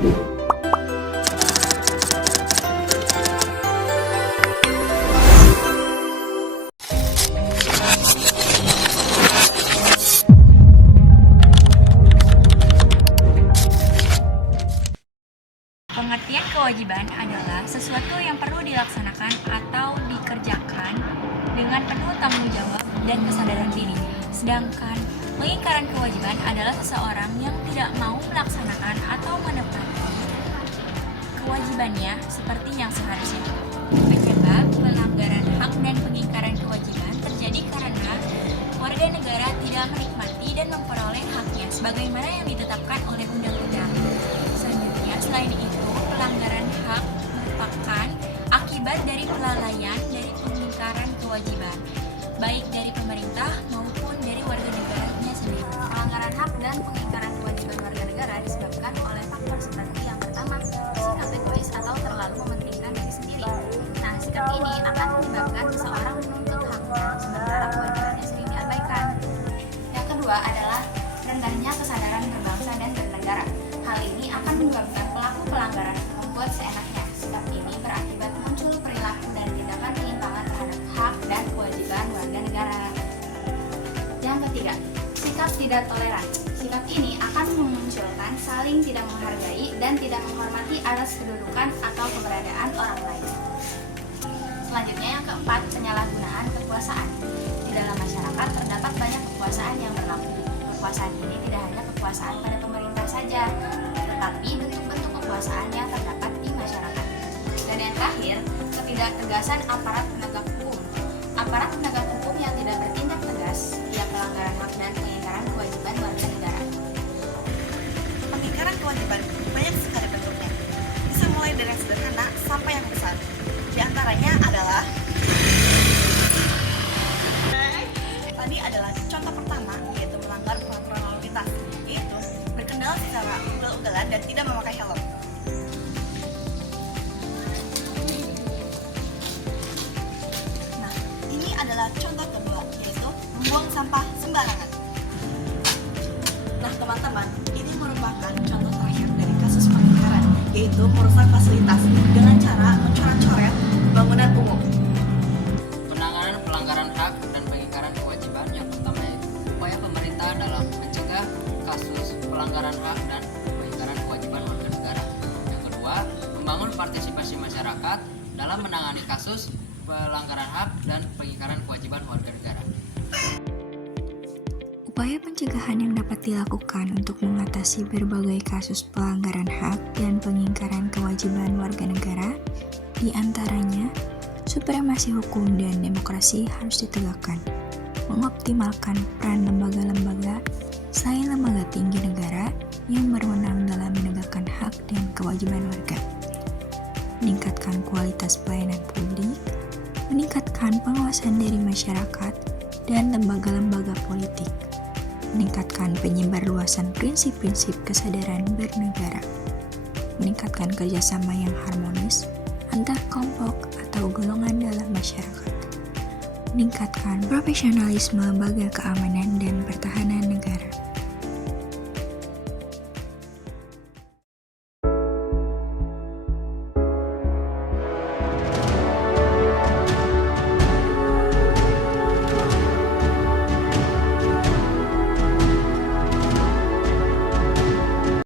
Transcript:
Pengertian kewajiban adalah sesuatu yang perlu dilaksanakan atau dikerjakan dengan penuh tanggung jawab dan kesadaran diri. Sedangkan pengingkaran kewajiban adalah seseorang yang tidak mau melaksanakan atau menepati kewajibannya seperti yang seharusnya. Mencegah pelanggaran hak dan pengingkaran kewajiban terjadi karena warga negara tidak menikmati dan memperoleh haknya sebagaimana yang ditetapkan oleh undang-undang. Selanjutnya, selain itu, pelanggaran hak merupakan akibat dari kelalaian dari pengingkaran kewajiban, baik dari pemerintah maupun dari warga negaranya sendiri. Pelanggaran hak dan pengingkaran kewajiban warga negara disebabkan oleh faktor seperti yang pertama, sikap egois atau terlalu mementingkan diri sendiri. Nah, sikap ini akan menyebabkan seseorang menuntut haknya sementara kewajibannya sering diabaikan. Yang kedua adalah rendahnya kesadaran berbangsa dan bernegara. Hal ini akan menyebabkan pelaku pelanggaran membuat seenaknya. Sikap ini berakibat muncul perilaku dan tindakan penyimpangan terhadap hak dan kewajiban warga negara. Yang ketiga, sikap tidak toleran. Sikap ini akan memunculkan saling tidak menghargai dan tidak menghormati atas kedudukan atau keberadaan orang lain. Selanjutnya yang keempat, penyalahgunaan kekuasaan. Di dalam masyarakat terdapat banyak kekuasaan yang berlaku. Kekuasaan ini tidak hanya kekuasaan pada pemerintah saja, tetapi bentuk-bentuk kekuasaan yang terdapat di masyarakat. Dan yang terakhir, ketidaktegasan aparat penegak hukum. Aparat penegak hukum yang tidak bertindak tegas via pelanggaran hak dan pengingkaran kewajiban warga negara. Pengingkaran kewajiban banyak sekali bentuknya, bisa mulai dari yang sederhana sampai yang besar. Di antaranya adalah tadi adalah contoh pertama, yaitu melanggar peraturan lalu lintas, yaitu berkendara secara ugal-ugalan dan tidak memakai helm. Nah, ini adalah contoh kedua, yaitu membuang sampah sembarangan. Nah, teman-teman, ini merupakan contoh terakhir dari kasus pengingkaran, yaitu merusak fasilitas dengan cara mencoret-coret bangunan umum. Penanganan pelanggaran hak dan pengingkaran kewajiban yang pertama yaitu upaya pemerintah dalam mencegah kasus pelanggaran hak dan pengingkaran kewajiban warga negara. Yang kedua, membangun partisipasi masyarakat dalam menangani kasus pelanggaran hak dan pengingkaran kewajiban warga negara. Upaya pencegahan yang dapat dilakukan untuk mengatasi berbagai kasus pelanggaran hak dan pengingkaran kewajiban warga negara, di antaranya supremasi hukum dan demokrasi harus ditegakkan, mengoptimalkan peran lembaga-lembaga selain lembaga tinggi negara yang berwenang dalam menegakkan hak dan kewajiban warga, meningkatkan kualitas pelayanan publik, meningkatkan pengawasan dari masyarakat dan lembaga-lembaga politik, meningkatkan penyebarluasan prinsip-prinsip kesadaran bernegara, meningkatkan kerjasama yang harmonis antar kelompok atau golongan dalam masyarakat, meningkatkan profesionalisme lembaga keamanan dan pertahanan negara,